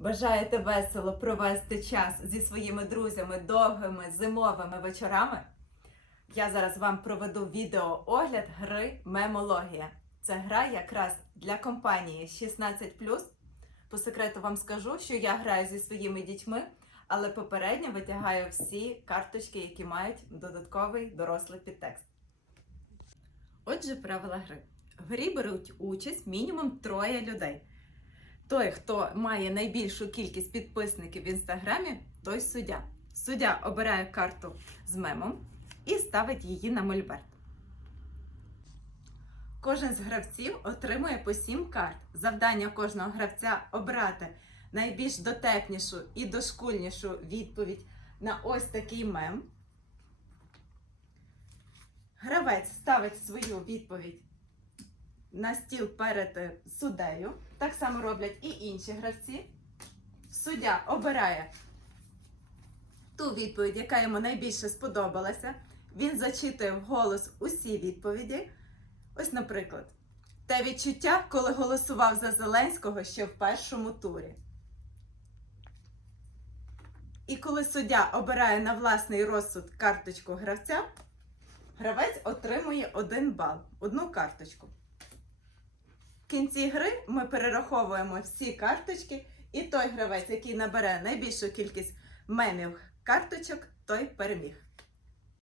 Бажаєте весело провести час зі своїми друзями довгими зимовими вечорами? Я зараз вам проведу відеоогляд гри Мемологія. Це гра якраз для компанії 16. По секрету вам скажу, що я граю зі своїми дітьми, але попередньо витягаю всі карточки, які мають додатковий дорослий підтекст. Отже, правила гри. В грі беруть участь мінімум троє людей. Той, хто має найбільшу кількість підписників в інстаграмі, той суддя. Суддя обирає карту з мемом і ставить її на мольберт. Кожен з гравців отримує по 7 карт. Завдання кожного гравця обрати найбільш дотепнішу і дошкульнішу відповідь на ось такий мем. Гравець ставить свою відповідь на стіл перед е, суддею. Так само роблять і інші гравці. Суддя обирає ту відповідь, яка йому найбільше сподобалася. Він зачитує вголос усі відповіді. Ось, наприклад, те відчуття, коли голосував за Зеленського ще в першому турі. І коли суддя обирає на власний розсуд карточку гравця, гравець отримує один бал, одну карточку. В кінці гри ми перераховуємо всі карточки, і той гравець, який набере найбільшу кількість мемів карточок, той переміг.